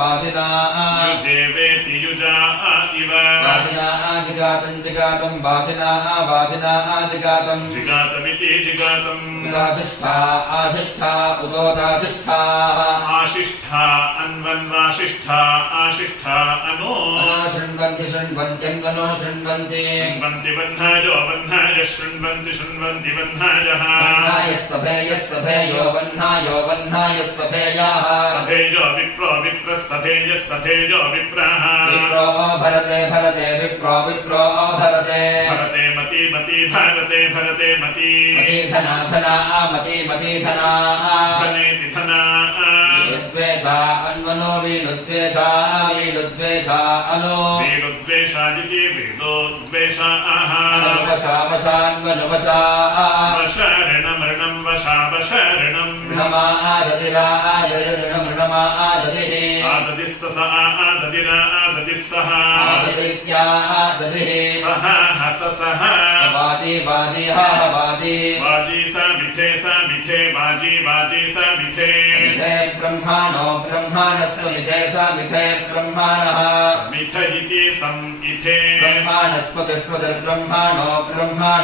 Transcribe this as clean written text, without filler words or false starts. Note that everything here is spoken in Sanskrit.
वादिना युजेवेति युजा इव वादिना जिगातं जिगातं वादिना वादिना जिगातं जिगातमिति जिगातम् उदाशिष्ठा आशिष्ठा उदोदाशिष्ठाः आशिष्ठा अन्वन्वाशिष्ठा आशिष्ठा अनो शृण्वन्ति शृण्वन्त्यन्वनो शृण्वन्ति शृण्वन्ति वह्नायो वह्नाय शृण्वन्ति शृण्वन्ति वह्नायः वह्नायः सभेयः सभेयो वह्नाय सभेयाः सभेयो विप्रो विप्रः सभेयः सभेयो विप्रः विप्रो भरते भरते विप्रो भरते भरते मति मति भरते भरते मति मती धना धना मती धना धनेति धना विलुद्वेषा अन्वनो विलुद्वेषा अनो वीलुद्वेषादिति वीलोद्वेषा वशान्वनुवशा वशरणमृणं वशावशरणं ऋणमा आदतिः आदतिः स आदतिरा आदतिः सः आदतीत्या आदतिः सः हससः वाजी वाजी वाजी वाजी स मिथे वाजी वाजी स मिथे मिथे ब्रह्माणो ब्रह्माणस्य मिथे स मिथे ब्रह्माणः मिथ इति सम् इथे ब्रह्माणस्पतिस्पतिर्ब्रह्माणो ब्रह्माण